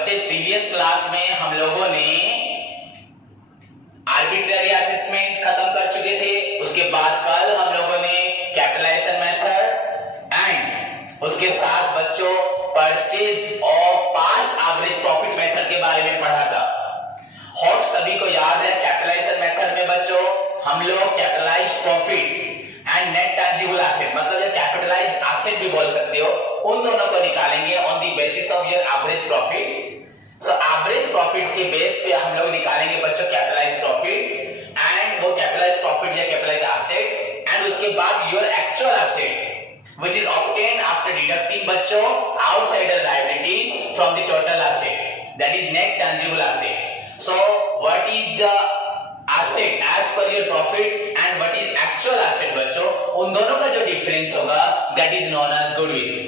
बच्चे previous class में हम लोगों ने आर्बिट्ररी असेसमेंट खत्म कर चुके थे। उसके बाद कल हम लोगों ने कैपिटलाइजेशन मेथड एंड उसके साथ बच्चों purchase of past average profit method के बारे में पढ़ा था। होप सभी को याद है कैपिटलाइजेशन मेथड में बच्चों हम लोग capitalised profit and net tangible asset मतलब ये कैपिटलाइज्ड एसेट भी बोल सकते हो, उन दोनों को निकालेंगे on the basis of your average profit. So average profit के बेस पे हम लोग निकालेंगे बच्चों कैपिटलाइज्ड प्रॉफिट एंड वो कैपिटलाइज्ड प्रॉफिट या कैपिटलाइज्ड एसेट एंड उसके बाद your actual asset which is obtained after deducting बच्चों outsider liabilities from the total asset, that is net tangible asset. So what is the asset as per your profit and what is actual asset बच्चों, उन दोनों का जो difference होगा that is known as goodwill.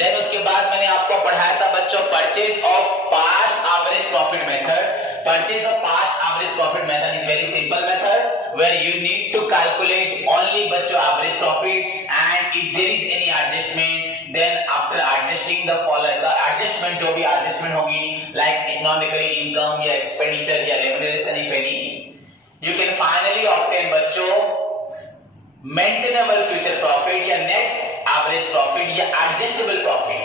Then उसके बाद मैंने आपको पढ़ाया था बच्चों purchase of past average profit method. Purchase of past average profit method is very simple method where you need to calculate only बच्चों average profit and if there is any adjustment then after adjusting the adjustment जो भी adjustment होगी like non-recurring income या expenditure या remuneration if any, you can finally obtain बच्चों maintainable future profit या net average profit या adjustable profit.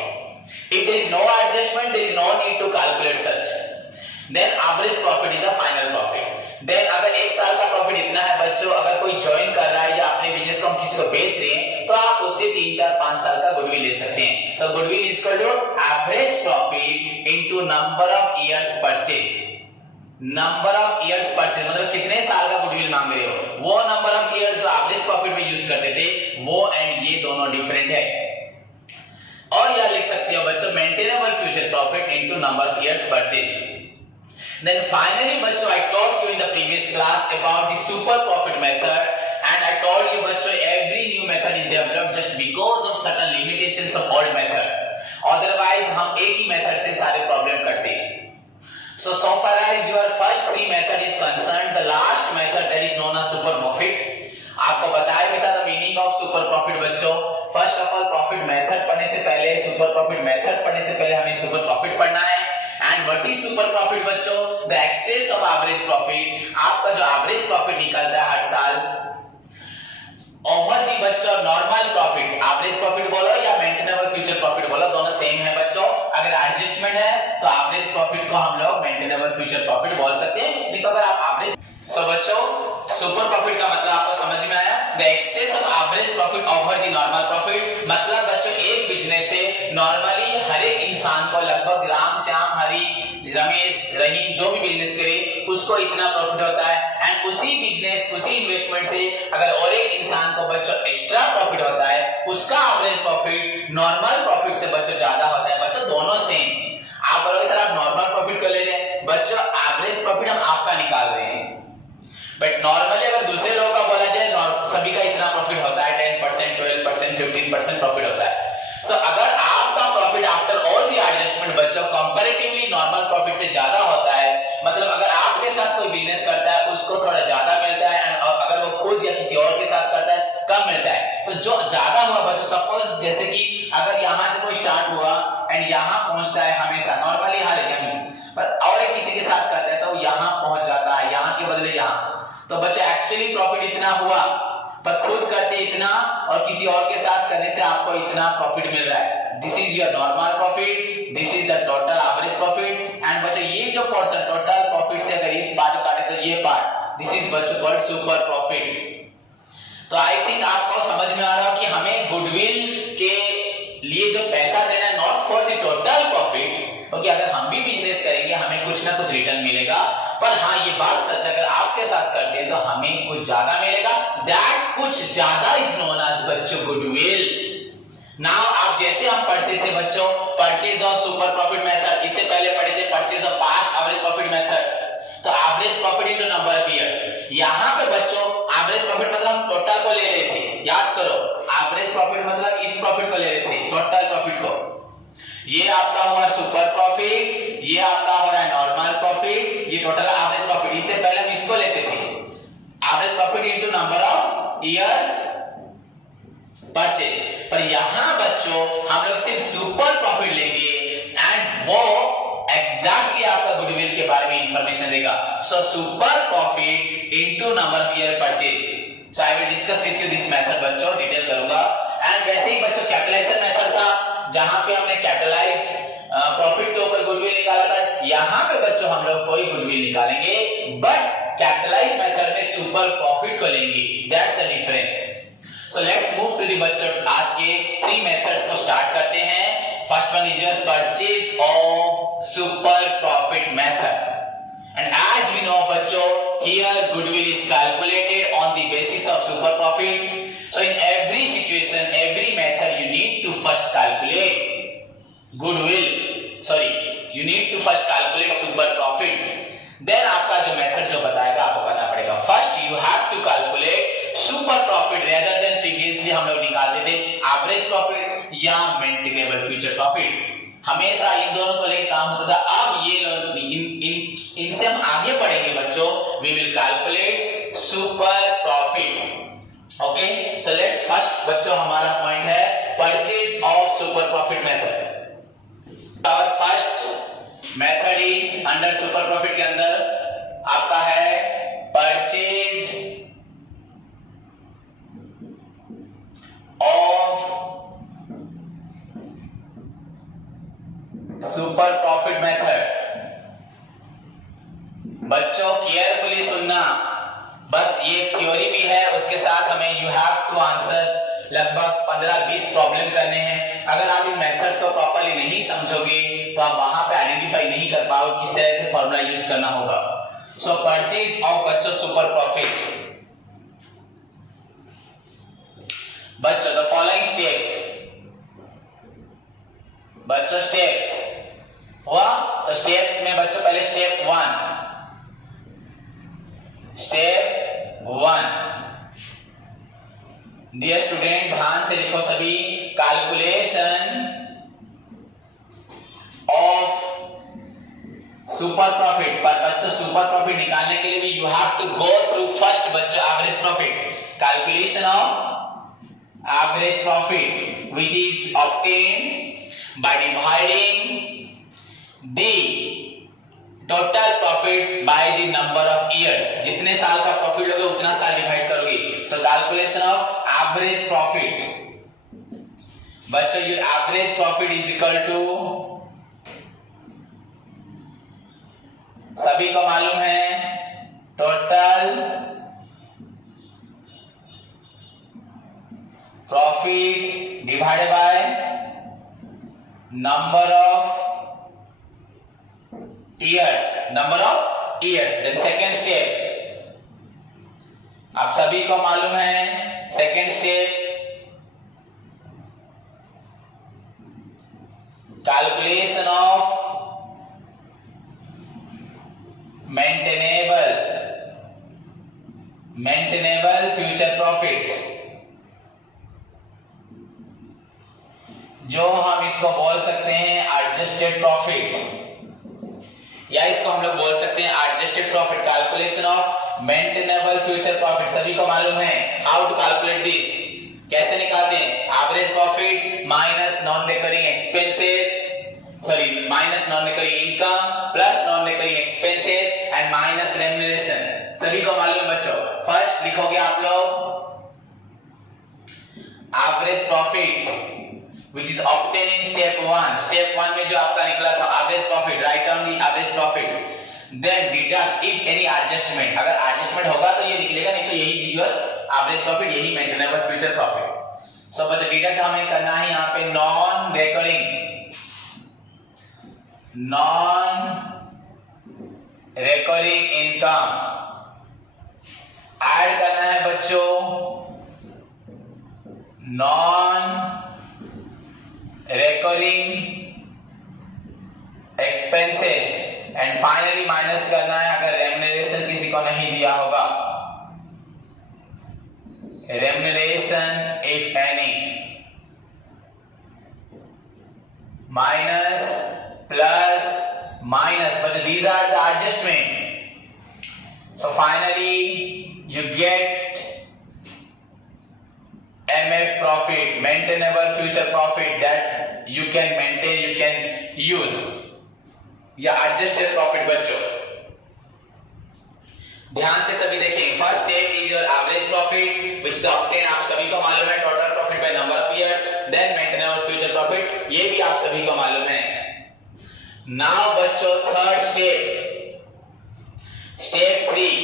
If there is no adjustment there is no need to calculate such. Then average profit is the final profit. Then अगर एक साल का profit इतना है बच्चों, अगर कोई ज्वाइन कर रहा है या अपने बिजनेस को हम किसी को बेच रहे हैं तो आप उससे 3, 4, 5 साल का गुडविल ले सकते हैं। So goodwill is equal to average profit into number of years purchase. Number of years purchase मतलब कितने साल का गुडविल मांग रहे हो, वो नंबर ऑफ ईयर जो एवरेज प्रॉफिट में यूज करते थे वो एंड ये दोनों डिफरेंट है। और यह लिख सकते हो बच्चों maintainable future profit into number of years purchase. Then finally बच्चों I taught you in the previous class about the super profit method and I told you बच्चों every new method is developed just because of certain limitations of old method, otherwise हम एक ही method से सारे problem करते हैं। So far as your first 3 method is concerned, the last method that is known as super profit, आपको बताया भी था the meaning of super profit बच्चों। First of all profit method पढ़ने से पहले, सुपर प्रॉफिट मेथड पढ़ने से पहले हमें सुपर प्रॉफिट पढ़ना है। And what is super profit बच्चों, the excess of average profit, आपका जो एवरेज प्रॉफिट निकलता है हर साल ओवर दी बच्चों नॉर्मल प्रॉफिट, एवरेज प्रॉफिट बोलो या मेंटेनेबल फ्यूचर प्रॉफिट बोलो, दोनों सेम है बच्चों। अगर एडजस्टमेंट है तो एवरेज प्रॉफिट को हम लोग मेंटेनेबल फ्यूचर प्रॉफिट बोल सकते हैं, नहीं तो अगर आप एवरेज। सो बच्चों सुपर प्रॉफिट का मतलब आपको समझ में आया, the excess of average profit over the normal profit. मतलब बच्चों एक बिजनेस से नॉर्मली हर एक इंसान को लगभग राम, श्याम, हरि, रमेश, रहीम जो भी बिजनेस करे उसको इतना प्रॉफिट होता है एंड उसी बिजनेस उसी इन्वेस्टमेंट से अगर और एक इंसान को बच्चों एक्स्ट्रा प्रॉफिट होता है उसका एवरेज प्रॉफिट नॉर्मल प्रॉफिट से बच्चों ज्यादा होता है। बच्चों दोनों सेम। आप बोलोगे सर आप नॉर्मल प्रॉफिट को ले रहे हैं, बच्चों एवरेज प्रॉफिट हम आपका निकाल रहे हैं बट नॉर्मली अगर दूसरे लोगों का बोला जाए सभी का इतना प्रॉफिट होता है 10%, 12%, 15% प्रॉफिट होता है। सो अगर आपका profit after all the adjustment बच्चों कंपैरेटिवली नॉर्मल प्रॉफिट से ज्यादा होता है, मतलब अगर आपके साथ कोई बिजनेस करता है उसको थोड़ा ज्यादा मिलता है एंड अगर वो खुद या किसी और के साथ करता है कम मिलता है। तो जो ज्यादा हुआ बच्चों, सपोज जैसे कि अगर यहाँ से कोई स्टार्ट हुआ एंड यहाँ पहुंचता है हमेशा नॉर्मली हर यहीं पर और एक किसी के साथ करता है तो यहाँ पहुंच जाता है, यहाँ के बदले यहाँ, तो बच्चों एक्चुअली प्रॉफिट इतना हुआ पर खुद करते इतना और किसी और के साथ करने से आपको इतना प्रॉफिट मिल रहा है। This is your normal profit, this is the total average profit and बच्चों ये जो पोर्शन टोटल प्रॉफिट से अगर इस पार्ट काटे तो ये पार्ट, दिस इज बच्चों कॉल्ड सुपर प्रॉफिट। तो आई थिंक आपको समझ में आ रहा हो कि हमें गुडविल के लिए जो पैसा देना है not for the total profit, क्योंकि अगर हम भी बिजनेस करेंगे हमें कुछ ना कुछ रिटर्न मिलेगा, पर हाँ ये बात सच अगर आपके साथ करते हैं तो हमें कुछ ज्यादा मिलेगा। दैट कुछ ज्यादा इज नोन एज बच्चों गुडविल। नाउ आप जैसे हम पढ़ते थे बच्चों purchase of super profit method, इससे पहले पढ़े थे purchase of past average profit method, तो average profit into number of years. यहाँ पे बच्चों एवरेज प्रॉफिट मतलब हम टोटल को ले रहे थे, याद करो एवरेज प्रॉफिट मतलब इस प्रॉफिट को ले रहे थे टोटल प्रॉफिट को। ये आपका हुआ सुपर प्रॉफिट, ये आपका हो रहा है नॉर्मल प्रॉफिट, ये टोटल एवरेज प्रॉफिट। इससे पहले हम इसको लेते थे average profit into number of years purchase, पर यहां बच्चों हम लोग सिर्फ सुपर प्रॉफिट लेंगे एंड वो इंफॉर्मेशन देगा. So super profit into number of year purchase. So I will discuss with you this method बच्चों, डिटेल करूंगा. एंड वैसे ही बच्चों कैपिटलाइजेशन मेथड था जहां पे हमने कैपिटलाइज प्रॉफिट के ऊपर गुडविल निकाला था. यहां पे बच्चों हम लोग कोई गुडविल निकालेंगे बट कैपिटलाइज मेथड में सुपर प्रॉफिट को लेंगे. That's the difference. So let's move to the बच्चों आज के 3 मेथड्स को स्टार्ट करते हैं. First one is your purchase of super profit method. And as we know बच्चों, here goodwill is calculated on the basis of super profit. So in every situation, every method, you need to first calculate goodwill. Sorry, you need to first calculate super profit. Then आपका जो method जो बताएगा आपको करना पड़ेगा. First you have to calculate super profit rather than previously हम लोग निकालते थे average profit या maintainable future profit. हमेशा इन दोनों को लेकर काम होता था. अब ये इनसे हम आगे बढ़ेंगे बच्चों. We will calculate super profit. Okay, so let's first बच्चों हमारा पॉइंट है purchase of super profit method. Our first method is under super profit के अंदर आपका है purchase of super profit method. बच्चों केयरफुली सुनना, बस ये थ्योरी भी है उसके साथ हमें यू हैव टू आंसर लगभग 15-20 प्रॉब्लम करने हैं. अगर आप इन मेथड्स को प्रॉपर्ली नहीं समझोगे तो आप वहां पे आइडेंटिफाई नहीं कर पाओगे किस तरह से फॉर्मूला यूज करना होगा. सो परचेज ऑफ बच्चों सुपर प्रॉफिट. बच्चों द फॉलोइंग स्टेप्स. बच्चों स्टेप्स हुआ तो स्टेप्स में बच्चों पहले स्टेप 1. डियर स्टूडेंट ध्यान से लिखो सभी. Calculation of super profit. पर बच्चों सुपर प्रॉफिट निकालने के लिए भी you have to go through first बच्चों average profit. Calculation of average profit which is obtained by dividing the total profit by the number of years. जितने साल का प्रॉफिट लोगे उतना साल डिवाइड करोगे. So calculation of average profit. बच्चों your average profit is equal to, सभी को मालूम है, total profit divided by number of years. Then second step आप सभी को मालूम है, second step calculation of maintainable future profit. जो हम इसको बोल सकते हैं एडजस्टेड प्रॉफिट या इसको हम लोग बोल सकते हैं adjusted profit. Calculation of maintainable future profit. सभी को मालूम है हाउ टू कैलकुलेट दिस. कैसे निकालते हैं? Average profit minus non recurring expenses, sorry minus non recurring income plus non recurring expenses and minus remuneration. सभी को मालूम बच्चों. फर्स्ट लिखोगे आप लोग average profit which is obtained in step 1. Step 1 में जो आपका निकला था average profit, write down the average profit. Then deduct if any adjustment. अगर adjustment होगा तो ये निकलेगा, नहीं तो यही your average profit, यही maintainable future profit. So बच्चों deduct हमें करना है यहाँ पे non recurring income. ऐड करना है बच्चों non recurring expenses and finally minus करना है अगर रेम्युनरेशन किसी को नहीं दिया होगा, remuneration if any, minus plus minus, but these are the adjustment. So finally you get MF profit, maintainable future profit, that you can maintain, you can use. या adjusted profit बच्चों. ध्यान से सभी देखें। First step is your average profit which is obtain, आप सभी को मालूम है, total profit by number of years, then maintainable future profit, ये भी आप सभी को मालूम है। नाउ बच्चों third step, step 3,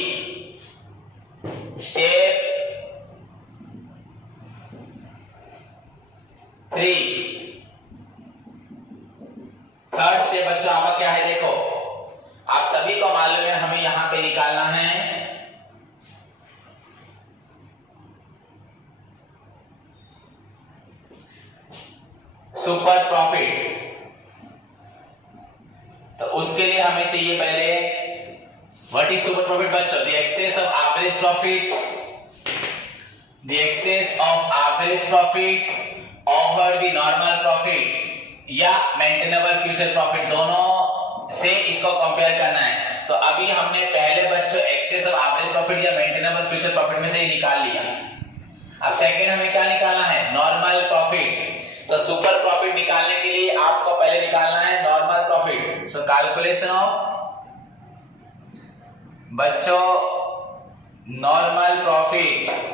step 3, third step बच्चों आपका क्या है, देखो आप सभी को मालूम है हमें यहां पे निकालना है सुपर प्रॉफिट। तो उसके लिए हमें चाहिए पहले व्हाट इज सुपर प्रॉफिट बच्चों, the excess of average profit, the excess of average profit over the normal profit या मेंटेनेबल फ्यूचर प्रॉफिट, दोनों से इसको कंपेयर करना है। तो अभी हमने पहले बच्चों एक्सेस ऑफ एवरेज प्रॉफिट या मेंटेनेबल फ्यूचर प्रॉफिट में से ही निकाल लिया। अब सेकंड हमें क्या निकालना है, नॉर्मल प्रॉफिट। तो सुपर प्रॉफिट निकालने के लिए आपको पहले निकालना है normal profit. So calculation of बच्चों normal profit.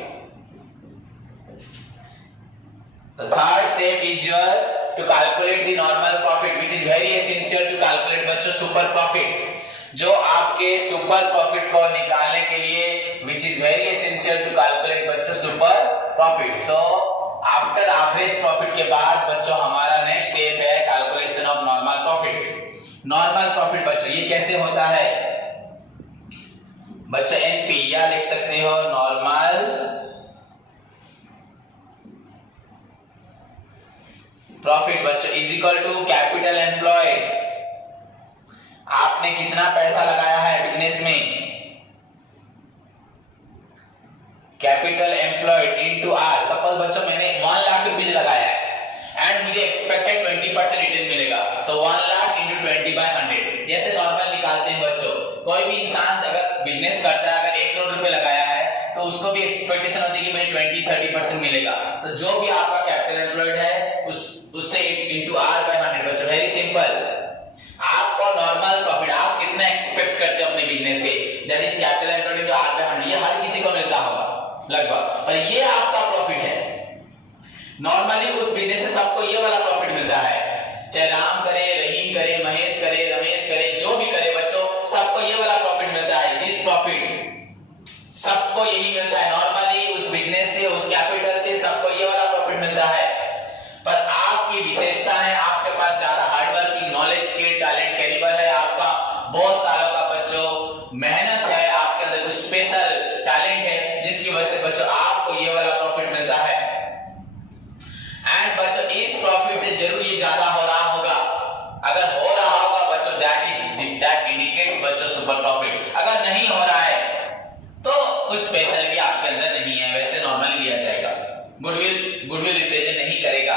The third step is your to calculate the normal profit, which is very essential to calculate बच्चों super profit, जो आपके सुपर प्रॉफिट को निकालने के लिए which is very essential to calculate बच्चों super profit. So after average profit के बाद बच्चों हमारा नेक्स्ट स्टेप है calculation of normal profit. Normal profit बच्चों ये कैसे होता है बच्चों, एनपी या लिख सकते हो नॉर्मल प्रॉफिट बच्चों is equal to capital employed. आपने कितना पैसा लगाया है बिजनेस में, capital employed into R. Suppose बच्चों मैंने 1 लाख रुपीस लगाया है एंड मुझे एक्सपेक्टेड 20% रिटर्न मिलेगा, तो 1 लाख इंटू 20/100 जैसे नॉर्मल निकालते हैं बच्चों। कोई भी इंसान अगर बिजनेस करता है, अगर 1 करोड़ रुपए लगाया है तो उसको भी एक्सपेक्टेशन होती है कि मुझे 20-30% मिलेगा। तो जो भी आपका कैपिटल एम्प्लॉयड है उससे इंटू R/100 बच्चों। वेरी सिंपल, आपको नॉर्मल प्रॉफिट आप कितना एक्सपेक्ट करते हो अपने बिजनेस से, that is capital employed into R/100। ये हर किसी को मिलता होगा लगभग, और ये आपका प्रॉफिट है। नॉर्मली उस बिजनेस से सबको ये वाला प्रॉफिट मिलता है, चाहे राम करे, रहीम करे, महेश करे, रमेश करे, जो भी करे बच्चों, सबको ये वाला प्रॉफिट मिलता है। दिस प्रॉफिट सबको यही मिलता है नॉर्मली, उस बिजनेस से, उस कैपिटल से सबको ये वाला प्रॉफिट मिलता है। पर आपकी विशेषता है, आपके पास ज्यादा hardworking, knowledge, skill, talent, calibre है, आपका बहुत सालों का बच्चों मेहनत है, आपके अंदर कुछ स्पेशल टैलेंट है जिसकी वजह से बच्चों आपको ये वाला प्रॉफिट मिलता है। एंड बच्चों इस प्रॉफिट से जरूर ये ज्यादा हो रहा होगा, अगर हो रहा होगा बच्चों दैट इंडिकेट्स बच्चों सुपर प्रॉफिट। अगर नहीं हो रहा है तो कुछ स्पेशलिटी आपके अंदर नहीं है, वैसे नॉर्मली लिया जाएगा। गुडविल रिप्रेजेंट नहीं करेगा।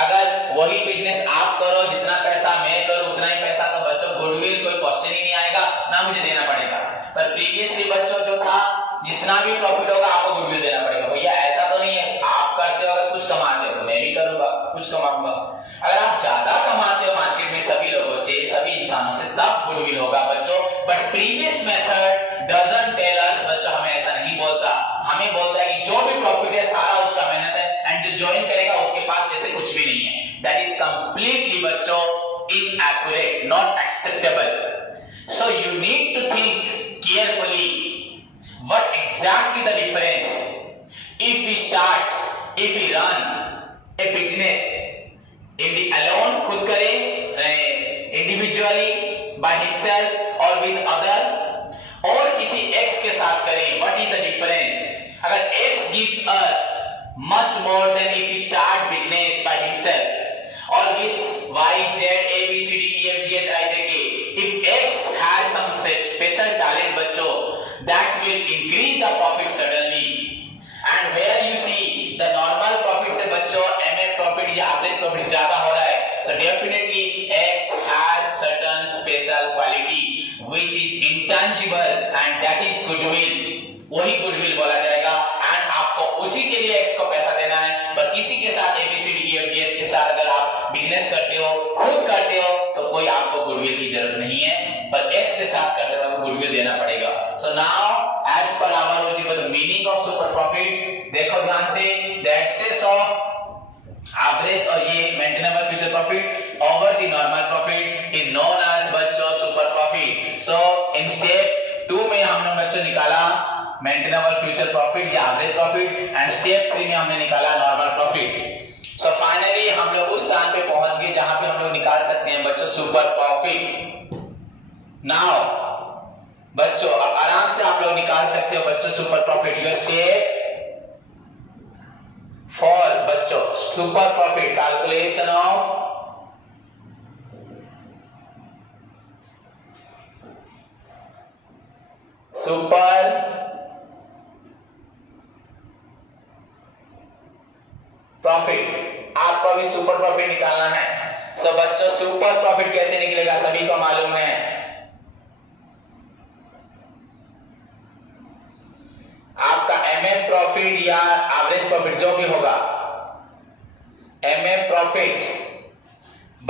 अगर वही बिजनेस आप करो, जितना पैसा मैं करूं उतना ही पैसा, तो बच्चों गुडविल कोई क्वेश्चन ही नहीं आएगा, ना मुझे देना पड़ेगा। पर प्रीवियसली बच्चों जो था, जितना भी प्रॉफिट होगा आपको गुडविल देना पड़ेगा। भैया ऐसा तो नहीं है आप करते हो अगर कुछ कमाते हो तो मैं भी करूंगा, कुछ कमाऊंगा। अगर आप ज्यादा कमाते हो मार्केट में सभी लोगों से, सभी इंसानों से, तब गुडविल होगा बच्चों। But previous method doesn't tell us बच्चों, हमें ऐसा नहीं बोलता। हमें बोलता है कि जो भी प्रॉफिट है सारा उसका मेहनत है, एंड जो ज्वाइन करेगा उसके पास जैसे कुछ भी नहीं है। दैट इज कंप्लीटली बच्चों inaccurate, not acceptable. So you need to think carefully what exactly the difference if we run a business in the alone, खुद करे, individually by himself or with other, और किसी x के साथ करें। What is the difference? अगर x gives us much more than if we start business by himself or with y, z, a, b, c, d, e, f, g, h, I, j, k. If x has some special talent बच्चों, that will increase the profit suddenly. And where you see the normal profit से बच्चों mm profit या average profit ज्यादा हो रहा है, so definitely x has certain special quality which is intangible and that is goodwill. वही goodwill बोला जाएगा। एंड आपको उसी के लिए x को पैसा देना है। पर किसी के साथ ABCDEFGH के साथ अगर आप बिजनेस करते हो, खुद करते हो, तो कोई आपको गुडविल की जरूरत नहीं है, पर x के साथ करते हो आपको गुडविल देना पड़ेगा। So now as per our logic the meaning of super profit देखो ध्यान से the excess of average और ये maintainable future profit over the normal profit is known as बच्चों super profit. So in step 2 में हमने बच्चों निकाला maintainable future profit या average profit and step 3 में हमने निकाला normal profit. So finally हम लोग उस स्थान पे पहुंच गए जहां पे हम लोग निकाल सकते हैं बच्चों super profit. Now बच्चों अब आराम से आप लोग निकाल सकते हो बच्चों super profit. Your step for बच्चों super profit calculation of super profit आपको अभी सुपर प्रॉफिट निकालना है. सो बच्चों सुपर प्रॉफिट कैसे निकलेगा सभी को मालूम है. आपका एमएफ प्रॉफिट या एवरेज प्रॉफिट जो भी होगा एमएफ प्रॉफिट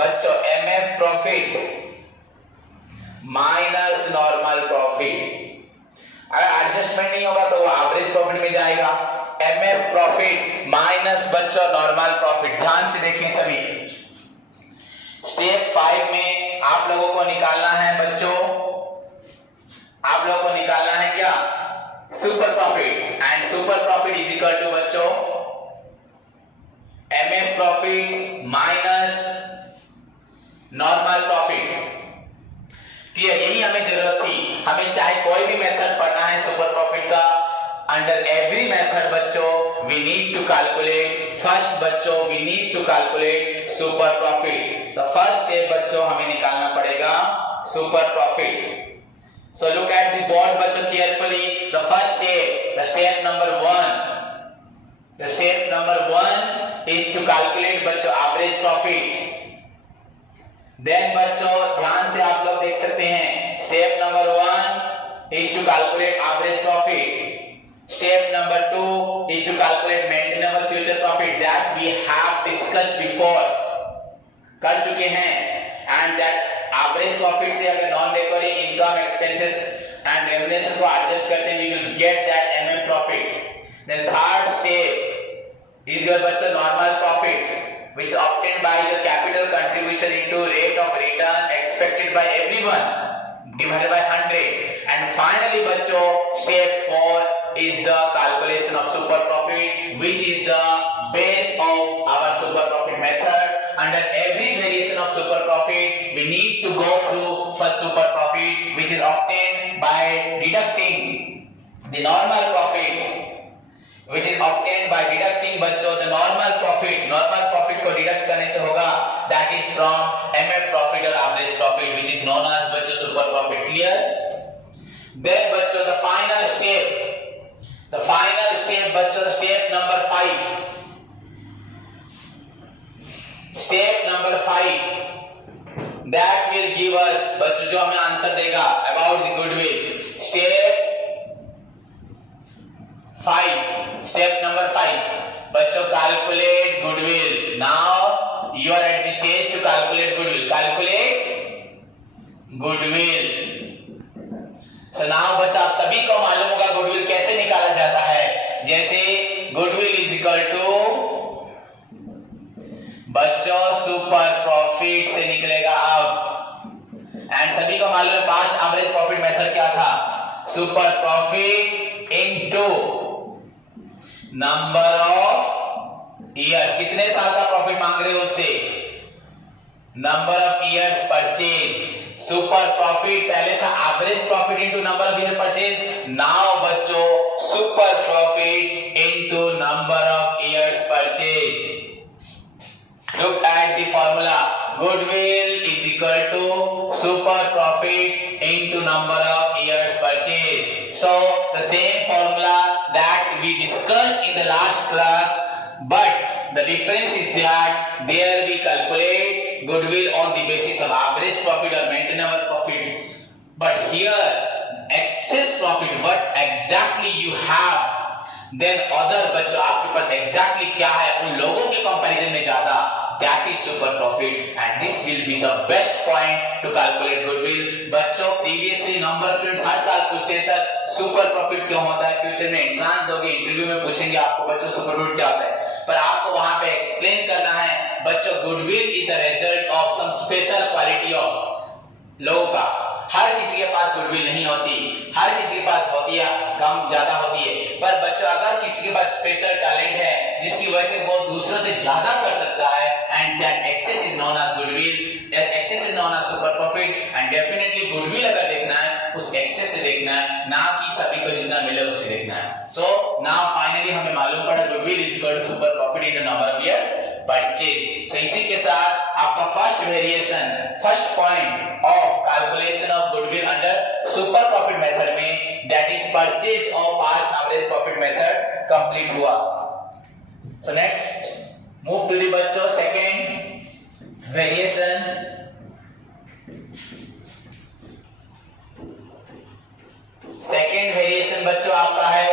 बच्चों एमएफ प्रॉफिट माइनस नॉर्मल प्रॉफिट. अगर एडजस्टमेंट नहीं होगा तो वो एवरेज प्रॉफिट में जाएगा. एमएफ प्रॉफिट माइनस बच्चों नॉर्मल प्रॉफिट. ध्यान से देखें सभी. स्टेप 5 में आप लोगों को निकालना है बच्चों आप लोगों को निकालना है क्या super profit and super profit is equal to बच्चों एमएफ profit minus normal profit. Clear. यही हमें जरूरत थी. हमें चाहे कोई भी मेथड पढ़ना है सुपर प्रॉफिट का अंडर एवरी मेथड बच्चों we need to calculate first बच्चों we need to calculate super profit. The first step बच्चों हमें निकालना पड़ेगा super profit. So look at the board बच्चों carefully. The first step the step number 1 the step number 1 is to calculate बच्चों average profit. Then बच्चों ध्यान से आप लोग देख सकते हैं step number 1 is to calculate average profit. Step number 2 is to calculate maintainable future profit that we have discussed before. कर चुके हैं. And that average profit से अगर non recurring income expenses and remuneration को adjust करते हैं we will get that MM profit. Then third step is your बच्चों normal profit which is obtained by your capital contribution into rate of return expected by everyone divided by 100. And finally बच्चों step 4 is the calculation of super profit which is the base of our super profit method. Under every variation of super profit we need to go through first super profit which is obtained by deducting the normal profit which is obtained by deducting बच्चों the normal profit को deduct करने से होगा that is from MF profit or average profit which is known as बच्चों super profit. Clear? Then बच्चों the final step बच्चों the step number 5 that will give us बच्चों जो हमें आंसर देगा about the goodwill. Step number 5 बच्चों calculate goodwill. Now you are at the stage to calculate goodwill. So now बच्चा आप सभी को मालूम होगा goodwill कैसे निकाला जाता है. जैसे goodwill is equal to बच्चों सुपर प्रॉफिट से निकलेगा अब. एंड सभी को मालूम है पास्ट एवरेज प्रॉफिट मेथड क्या था. Super profit into number of years. कितने साल का प्रॉफिट मांग रहे हो उससे number of years purchase. Super profit पहले था average profit into number of year purchase. Now बच्चों super profit into number of years purchase. Look at the formula. Goodwill is equal to super profit into number of years purchase. So the same formula that we discussed in the last class, but the difference is that there we calculate goodwill on the basis of average profit or maintainable profit. But here excess profit, what exactly you have, then other बच्चों आपके पास exactly क्या है उन लोगों के comparison में ज्यादा, that is super profit, and this will be the best point to calculate goodwill. बच्चों previously number of students हर साल पूछते हैं सर सुपर प्रॉफिट क्यों होता है, फ्यूचर में एंट्रांस दोगे, इंटरव्यू में पूछेंगे आपको बच्चों सुपर प्रॉफिट क्या होता है, पर आपको वहां पे एक्सप्लेन करना है बच्चों goodwill is the result of some special quality of लोगों का। हर किसी के पास गुडविल नहीं होती, हर किसी के पास होती है, कम ज्यादा होती है, पर बच्चों अगर किसी के पास स्पेशल टैलेंट है जिसकी वजह से वो दूसरों से ज्यादा कर सकता है, and that excess is known as goodwill, that excess is known as super profit, and definitely goodwill अगर देखना है उस एक्सेस से देखना है, ना कि सभी को जितना मिले उससे देखना है। सो नाउ फाइनली हमें मालूम पड़ा goodwill is equal to super profit in the number of years purchase. तो इसी के साथ आपका first variation, first point of calculation of goodwill under super profit method में, that is purchase of past average profit method complete हुआ। So next move to the बच्चों second variation. Second variation बच्चों आपका है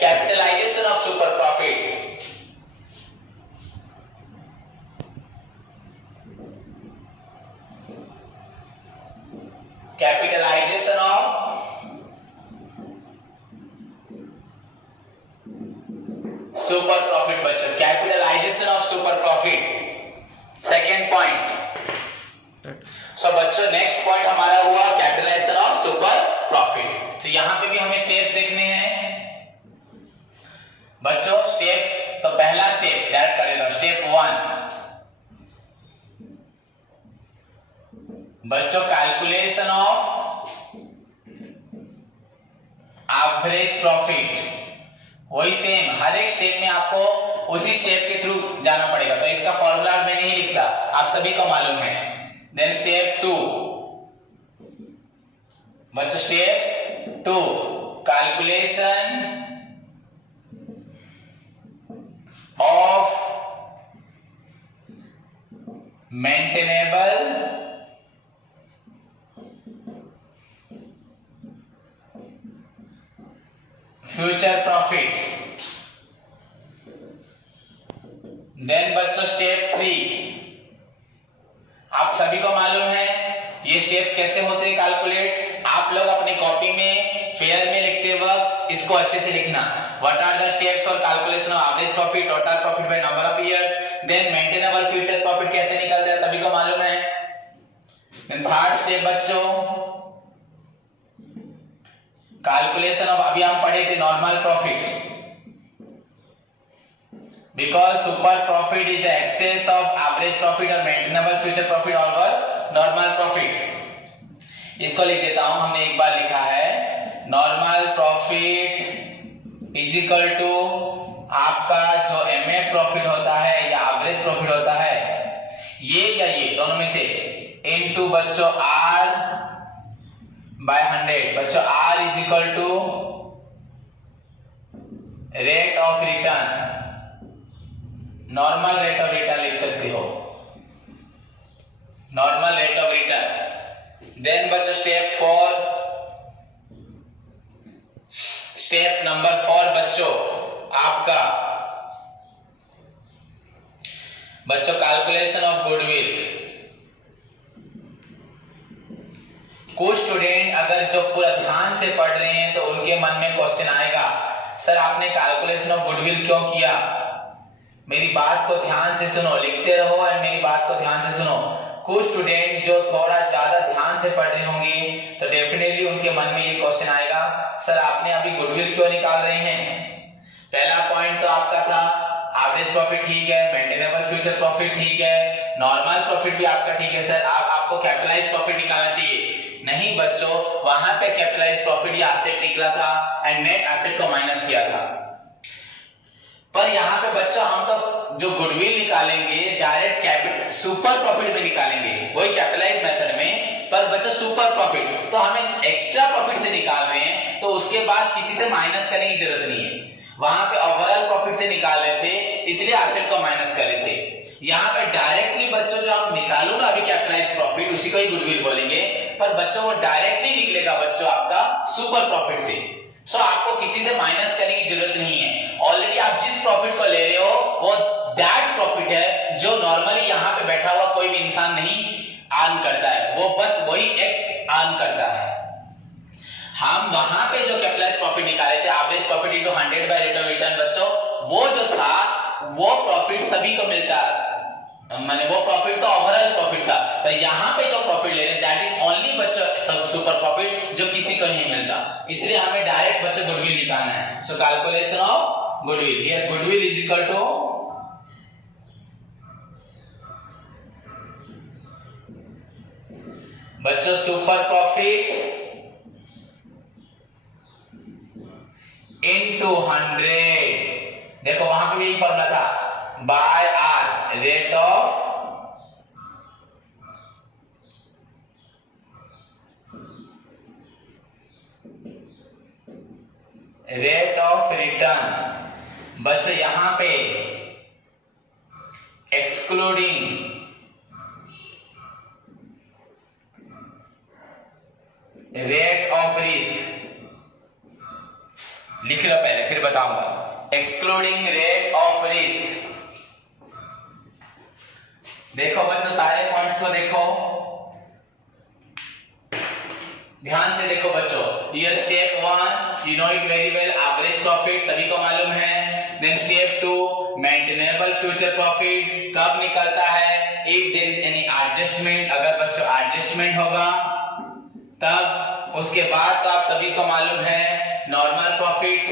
capitalisation of super profit. Capitalisation of super profit बच्चों, capitalisation of super profit second point. So बच्चों next point हमारा हुआ capitalisation of super profit. तो यहां पे भी हमें स्टेप्स देखने हैं बच्चों, स्टेप्स। तो पहला स्टेप डायरेक्ट कर देता हूं, स्टेप 1 बच्चों कैलकुलेशन ऑफ एवरेज प्रॉफिट। वही सेम हर एक स्टेप में आपको उसी स्टेप के थ्रू जाना पड़ेगा, तो इसका फॉर्मूला मैं नहीं लिखता, आप सभी को मालूम है। देन स्टेप 2 बच्चों, step 2 calculation of maintainable future profit. Then बच्चों स्टेप 3, आप सभी को मालूम है ये स्टेप्स कैसे होते हैं कैलकुलेट। आप लोग अपनी कॉपी में फेयर में लिखते वक्त इसको अच्छे से लिखना। What are the steps for calculation of average profit, total profit by number of years, then maintainable future profit कैसे निकलता है सभी को मालूम है। देन थर्ड स्टेप बच्चों कैलकुलेशन ऑफ, अभी हम पढ़े थे normal profit, because super profit is the excess of average profit और maintainable future profit over normal profit. इसको लिख देता हूं, हमने एक बार लिखा है normal profit is equal to आपका जो एमए प्रॉफिट होता है या एवरेज प्रॉफिट होता है, ये या ये दोनों में से, इनटू बच्चों आर बाय 100। बच्चों R is equal to rate of return, normal rate of return लिख सकते हो, normal rate of return. Then बच्चों स्टेप 4, स्टेप नंबर 4 बच्चों आपका बच्चों कैलकुलेशन ऑफ गुडविल। कुछ स्टूडेंट अगर जो पूरा ध्यान से पढ़ रहे हैं तो उनके मन में क्वेश्चन आएगा, सर आपने कैलकुलेशन ऑफ गुडविल क्यों किया। मेरी बात को ध्यान से सुनो, लिखते रहो और मेरी बात को ध्यान से सुनो। कुछ स्टूडेंट जो थोड़ा ज्यादा ध्यान से पढ़ रहे होंगे तो डेफिनेटली उनके मन में ये क्वेश्चन आएगा, सर आपने अभी गुडविल क्यों निकाल रहे हैं। पहला पॉइंट तो आपका था एवरेज प्रॉफिट ठीक है, मेंटेनेबल फ्यूचर प्रॉफिट ठीक है, नॉर्मल प्रॉफिट भी आपका ठीक है, सर आपको कैपिटलाइज प्रॉफिट निकालना चाहिए। नहीं बच्चों, वहां पे कैपिटलाइज प्रॉफिट या एसेट निकला था एंड नेट एसेट को माइनस किया था, पर यहाँ पे बच्चों हम तो जो गुडविल निकालेंगे डायरेक्ट कैपिटल सुपर प्रॉफिट में निकालेंगे, वही कैपिटलाइज मेथड में, पर बच्चों सुपर प्रॉफिट तो हमें एक्स्ट्रा प्रॉफिट से निकाल रहे हैं, तो उसके बाद किसी से माइनस करने की जरूरत नहीं है। वहां पे ओवरऑल प्रॉफिट से निकाल रहे थे इसलिए एसेट को माइनस कर रहे थे। यहाँ पे डायरेक्टली बच्चों जो हम निकालूंगा अभी कैपिटलाइज प्रॉफिट उसी को ही गुडविल बोलेंगे, पर बच्चों वो डायरेक्टली निकलेगा बच्चों आपका सुपर प्रॉफिट से। सो आपको किसी से माइनस करने की जरूरत नहीं है, ऑलरेडी आप जिस प्रॉफिट को ले रहे हो वो दैट प्रॉफिट है जो नॉर्मली यहाँ पे बैठा हुआ कोई भी इंसान नहीं अर्न करता है, वो बस वही एक्स अर्न करता है। हम वहां पे जो कैपिटलाइज प्रॉफिट वो प्रॉफिट सभी को मिलता, माने वो प्रॉफिट तो ओवरऑल प्रॉफिट था, पर यहाँ पे जो प्रॉफिट ले रहे हैं दैट इज ओनली बच्चों सुपर प्रॉफिट जो किसी को नहीं मिलता, इसलिए हमें डायरेक्ट बच्चों गुडविल निकालना है। So calculation of goodwill, here goodwill is equal to बच्चों सुपर प्रॉफिट इनटू 100, देखो वहां पे भी एक फॉर्मूला था, by R rate of return. बच्चों यहां पे एक्सक्लूडिंग रेट ऑफ रिस्क लिख लो पहले फिर बताऊंगा। एक्सक्लूडिंग रेट ऑफ रिस्क, देखो बच्चों सारे पॉइंट्स को देखो, ध्यान से देखो बच्चों। Here step 1 you know it very well, average profit सभी को मालूम है। Then step 2 maintainable future profit कब निकलता है, if there is any adjustment, अगर बच्चों एडजस्टमेंट होगा तब। उसके बाद तो आप सभी को मालूम है नॉर्मल प्रॉफिट।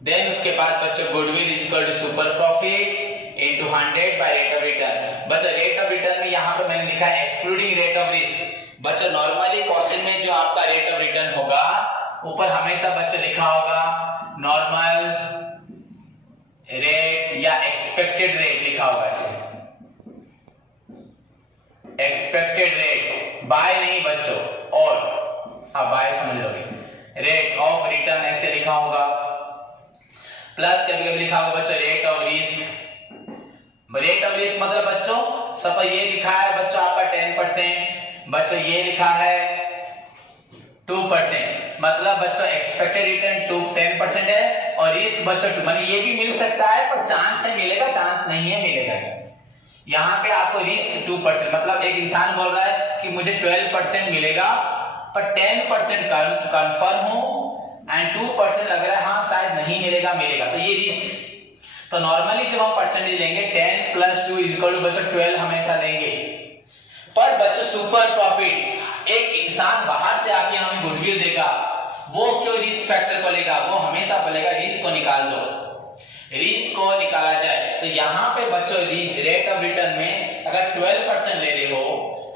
देन उसके बाद बच्चों goodwill is equal to super profit into 100 by rate of return. बच्चों रेट ऑफ रिटर्न में यहां पे मैंने लिखा है एक्सक्लूडिंग रेट ऑफ रिस्क। बच्चों नॉर्मली क्वेश्चन में जो आपका रेट ऑफ रिटर्न होगा ऊपर हमेशा बच्चों लिखा होगा नॉर्मल रेट या एक्सपेक्टेड रेट लिखा होगा, ऐसे एक्सपेक्टेड रेट, बाय नहीं बच्चों, और आप बाय समझ लोगे, रेट ऑफ रिटर्न ऐसे लिखा होगा, प्लस कभी कभी लिखा होगा बच्चों rate of risk. Rate of risk मतलब बच्चों सपोज ये लिखा है बच्चों आपका 10%, बच्चों ये लिखा है 2%, मतलब बच्चों एक्सपेक्टेड रिटर्न 10% है और रिस्क बच्चों माने ये भी मिल सकता है पर चांस है मिलेगा, चांस नहीं है मिलेगा। यहाँ पे आपको रिस्क 2%, मतलब एक इंसान बोल रहा है कि मुझे 12% मिलेगा पर 10% कंफर्म हूं एंड 2% लग रहा है हाँ शायद नहीं मिलेगा, मिलेगा, तो ये रिस्क। तो नॉर्मली जब हम परसेंटेज लेंगे 10 + 2 = बच्चों 12 हमेशा लेंगे। पर बच्चों सुपर प्रॉफिट एक इंसान बाहर से आके हमें गुडविल देगा, वो क्यों रिस्क फैक्टर को लेगा, वो हमेशा बोलेगा रिस्क को निकाल दो, रिस्क को निकाला जाए। तो यहाँ पे बच्चों रिस्क रेट ऑफ रिटर्न में अगर 12% ले रहे हो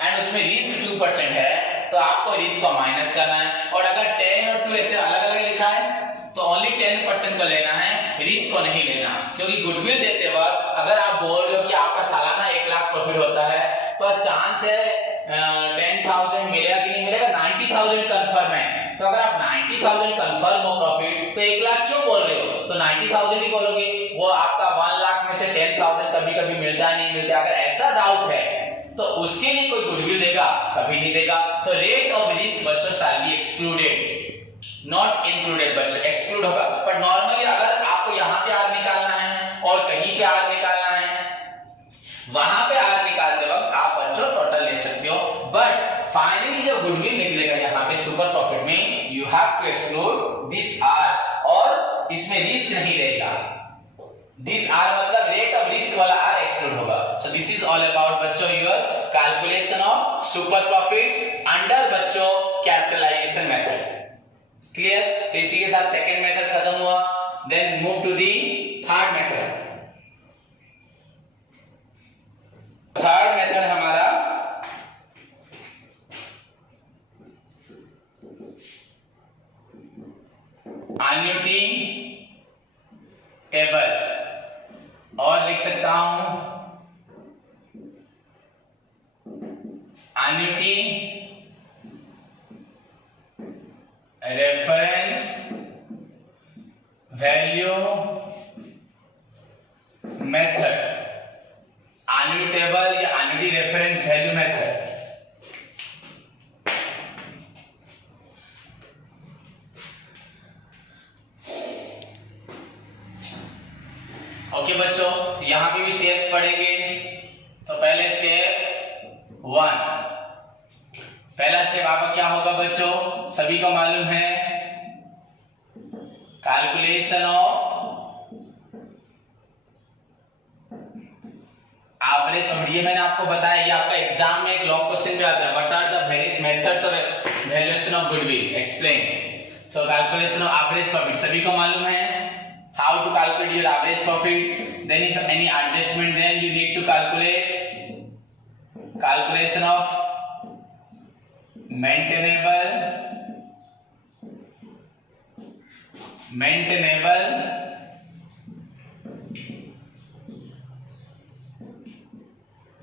एंड उसमें रिस्क 2% है तो आपको रिस्क को माइनस करना है, और अगर 10 और 2 ऐसे अलग अलग लिखा है तो ओनली 10% को लेना है, रिस्क को नहीं लेना। क्योंकि गुडविल देते वक्त अगर आप बोल रहे हो कि आपका सालाना 1 लाख प्रॉफिट होता है तो चांस है 10,000 मिलेगा कि नहीं मिलेगा, 90,000 कंफर्म है। तो अगर आप 90,000 कंफर्म हो प्रॉफिट तो 1 लाख क्यों बोल रहे हो, तो 90,000 ही बोलोगे। वो आपका 1 लाख में से 10,000 कभी कभी मिलता है नहीं मिलता, अगर ऐसा डाउट है तो उसके लिए कोई गुडविल देगा, कभी नहीं देगा। तो रेट ऑफ रिस्क बच्चों shall be excluded, not included बच्चों, एक्सक्लूड होगा। पर नॉर्मली अगर आपको यहाँ पे आर निकालना है और कहीं पे आर निकालना है, वहां पे आर निकालते वक्त आप बच्चों टोटल ले सकते हो, बट फाइनली जब गुडविल निकलेगा यहाँ पे सुपर प्रॉफिट में you have to exclude this R, और इसमें रिस्क नहीं रहेगा। दिस आर मतलब रेट ऑफ रिस्क वाला आर एक्सक्लूड होगा। So this is all about बच्चों your calculation of super profit under बच्चों कैपिटलाइजेशन मेथड। क्लियर? तो इसी के साथ सेकंड मेथड खत्म हुआ, then move to the third method. Third method हमारा एन्युटी टेबल, और लिख सकता हूं annuity reference value method, annuity table या annuity reference value method. Okay बच्चों, तो यहां पे भी स्टेप्स पढ़ेंगे। तो पहले स्टेप 1, पहला स्टेप आपका क्या होगा बच्चों, सभी को मालूम है कैलकुलेशन ऑफ एवरेज प्रॉफिट, ये मैंने आपको बताया, ये आपका एग्जाम में एक लॉन्ग क्वेश्चन भी आता है, what are the various methods of valuation of goodwill, explain. So calculation of average profit सभी को मालूम है, how to calculate your average profit, then if any adjustment then you need to calculate calculation of maintainable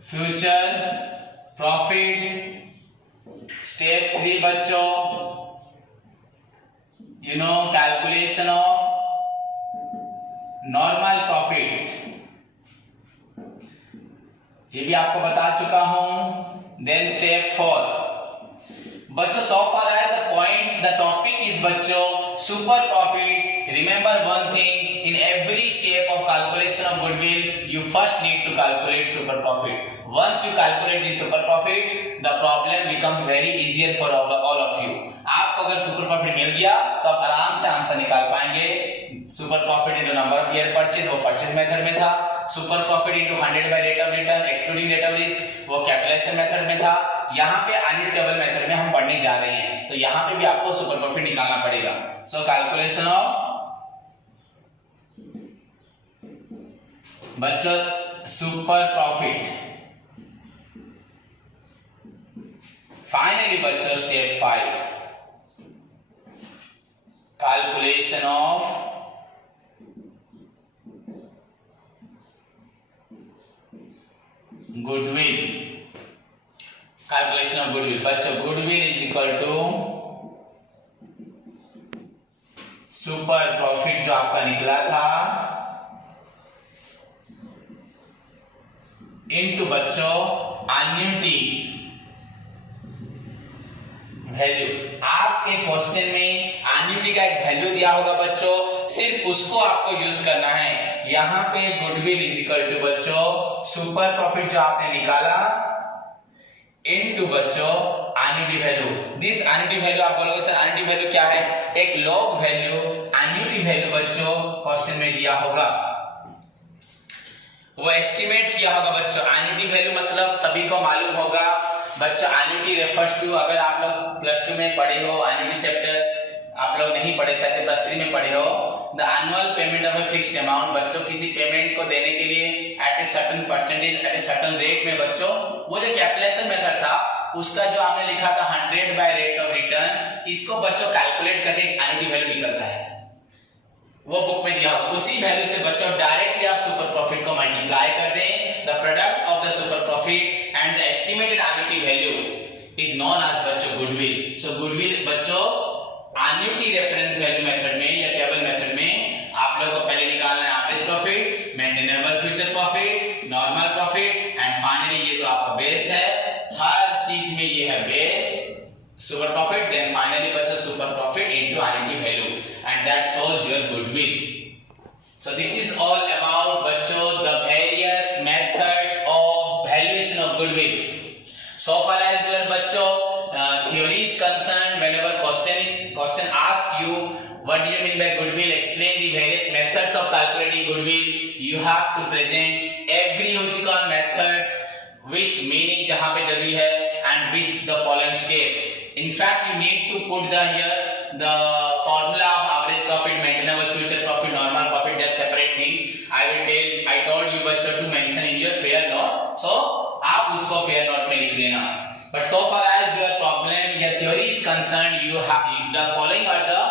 future profit। Step 3 बच्चों, you know calculation of normal profit, ये भी आपको बता चुका हूं। देन स्टेप 4 बच्चों, so far the point the topic is बच्चों super profit. Remember one thing, in every step of calculation of goodwill you first need to calculate super profit. Once you calculate the super profit the problem becomes very easier for all of you. आपको अगर super profit मिल गया तो आप आराम से answer निकाल पाएंगे। Super profit into number of year purchase, वो परचेज मेथड में था। Super profit into 100 by rate of return excluding rate of risk, वो कैपिटलाइजेशन मेथड में था। यहाँ पे एनुअल टेबल मेथड में हम पढ़ने जा रहे हैं, तो यहाँ पे भी आपको सुपर प्रॉफिट निकालना पड़ेगा। सो कैलकुलेशन ऑफ बच्चों सुपर प्रॉफिट। फाइनली बच्चों step 5 calculation of goodwill. Calculation of goodwill बच्चों, goodwill is equal to super profit जो आपका निकला था इनटू बच्चों एन्युटी वैल्यू। आपके क्वेश्चन में एन्युटी का एक वैल्यू दिया होगा बच्चों, सिर्फ उसको आपको यूज करना है। यहाँ पे गुडविल इज इक्वल टू बच्चों सुपर प्रॉफिट जो आपने निकाला इनटू बच्चों annuity value. This annuity value आप बोलोगे सर एन्युटी वैल्यू क्या है? एक लॉग वैल्यू एन्युटी वैल्यू बच्चों क्वेश्चन में दिया होगा, वो एस्टिमेट किया होगा बच्चों। एन्युटी वैल्यू मतलब सभी को मालूम होगा बच्चों, एन्युटी रेफर्स टू, अगर आप लोग प्लस 2 में पढ़े हो एन्युटी चैप्टर, आप लोग नहीं पढ़े शायद प्लस 3 में पढ़े हो, the annual payment of a fixed amount. बच्चों किसी पेमेंट को देने के लिए at a certain percentage at a certain rate में बच्चों, वो जो कैलकुलेशन मेथड था उसका जो आपने लिखा था 100 बाय रेट ऑफ रिटर्न, इसको बच्चों कैलकुलेट करके एन्युटी वैल्यू निकलता है, वो बुक में दिया होगा। उसी वैल्यू से बच्चों डायरेक्टली आप सुपर प्रॉफिट को मल्टीप्लाई कर दें। The product of the super profit and the estimated annuity value is known as बच्चों गुडविल। सो गुडविल बच्चों एन्युटी रेफरेंस वैल्यू मेथड में या टेबल मेथड में आप लोगों को पहले निकालना है average profit, maintainable future profit, normal profit and finally ये तो आपका बेस है, हर चीज में ये है base super profit, then finally बच्चों super profit into annuity value and that shows your goodwill. So this is all about बच्चों the various methods of valuation of goodwill. So far as your बच्चों theory is concerned, whenever question asks you what do you mean by goodwill, explain the various methods of calculating goodwill, you have to present every logical methods with meaning जहां पे जरूरी है and with the following steps. In fact you need to put here the formula of average profit, maintainable future profit, normal profit, that's separate thing. I told you बच्चों to mention in your fair note, so आप उसको fair note में लिख लेना। But so far as your problem, your theory is concerned, you have the following are the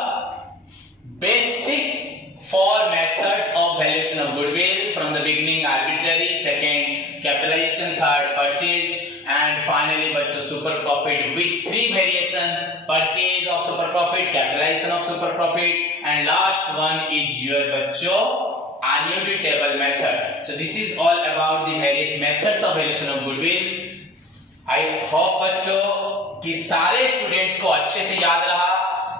basic 4 methods of valuation of goodwill from the beginning: arbitrary, second capitalization, third purchase, and finally bachcho super profit with 3 variation: purchase of super profit, capitalization of super profit, and last one is your bachcho annuity table method. So this is all about the various methods of valuation of goodwill. I hope बच्चों कि सारे students को अच्छे से याद रहा,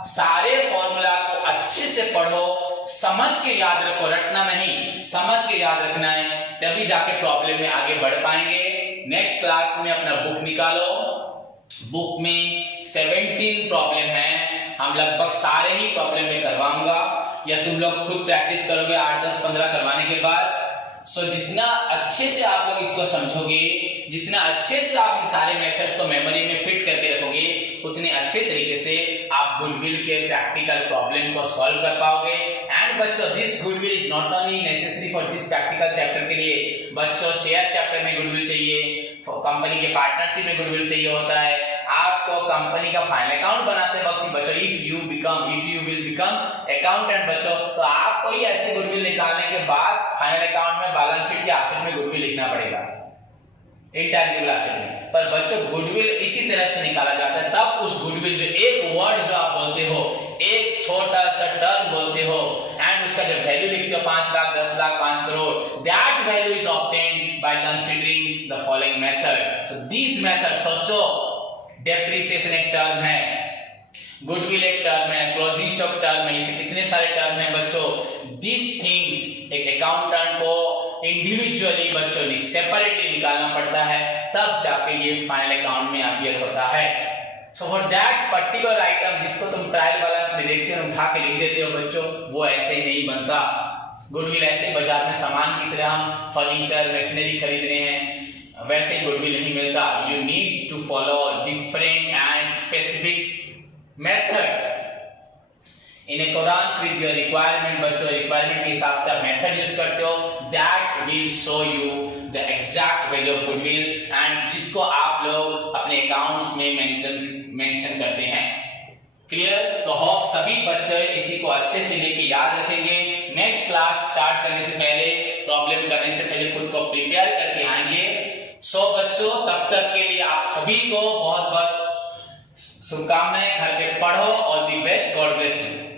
सारे formula को अच्छे से पढ़ो, समझ के याद रखो, रटना नहीं, समझ के याद रखना है, तभी जाके प्रॉब्लम में आगे बढ़ पाएंगे। नेक्स्ट क्लास में अपना बुक निकालो, बुक में 17 प्रॉब्लम है, हम लगभग सारे ही प्रॉब्लम में करवाऊंगा, या तुम लोग खुद प्रैक्टिस करोगे 8, 10, 15 करवाने के बाद। सो जितना अच्छे से आप लोग इसको समझोगे, जितना अच्छे से आप इन सारे मेथड्स को मेमोरी में फिट करके रखोगे, उतने अच्छे तरीके से आप गुडविल के प्रैक्टिकल प्रॉब्लम को सॉल्व कर पाओगे। एंड बच्चों, this goodwill is not only necessary for this practical chapter के लिए। बच्चों, शेयर चैप्टर में गुडविल चाहिए, कंपनी के पार्टनरशिप में गुडविल चाहिए होता है, आपको कंपनी का फाइनल अकाउंट बनाते वक्त बच्चों, if you will become accountant बच्चों, तो आपको ही ऐसे गुडविल निकालने के बाद फाइनल अकाउंट में बैलेंस शीट के एसेट में गुडविल लिखना पड़ेगा, इंटैंजिबल एसेट में। पर बच्चों, गुडविल इसी तरह से निकाला जाता है। तब उस गुडविल, जो एक वर्ड जो आप बोलते हो, एक छोटा सा टर्म बोलते हो, एंड उसका जो वैल्यू लिखते हो 5 lakh, 10 lakh, 5 crore, that value is obtained by considering the following method. So this method, सोचो, डेप्रिसिएशन एक टर्म है, गुडविल एक टर्म है, क्लोजिंग स्टॉक टर्म है, इसे कितने सारे टर्म है बच्चों। दिस थिंग्स एक अकाउंटेंट को इंडिविजुअली बच्चों सेपरेटली निकालना पड़ता है, तब जाके ये फाइनल अकाउंट में अपीयर होता है। So for that particular item जिसको तुम ट्रायल बैलेंस में देखते हो, उठा के लिख देते हो बच्चों, वो ऐसे ही नहीं बनता। गुडविल ऐसे बाजार में सामान की तरह हम फर्नीचर, मशीनरी खरीद रहे हैं, वैसे ही गुडविल नहीं मिलता। You need to follow different and specific methods in accordance with your requirement बच्चों। रिक्वायरमेंट के हिसाब से आप मेथड यूज करते हो, that will show you the exact value of goodwill, and जिसको आप लोग अपने अकाउंट्स में मेंशन करते हैं। क्लियर? तो होप सभी बच्चे इसी को अच्छे से लेके याद रखेंगे। नेक्स्ट क्लास स्टार्ट करने से पहले, प्रॉब्लम करने से पहले खुद को प्रिपेयर करके आएंगे। सो बच्चों, तब तक के लिए आप सभी को बहुत बहुत शुभकामनाएं। घर पे पढ़ो, और the best, God bless you.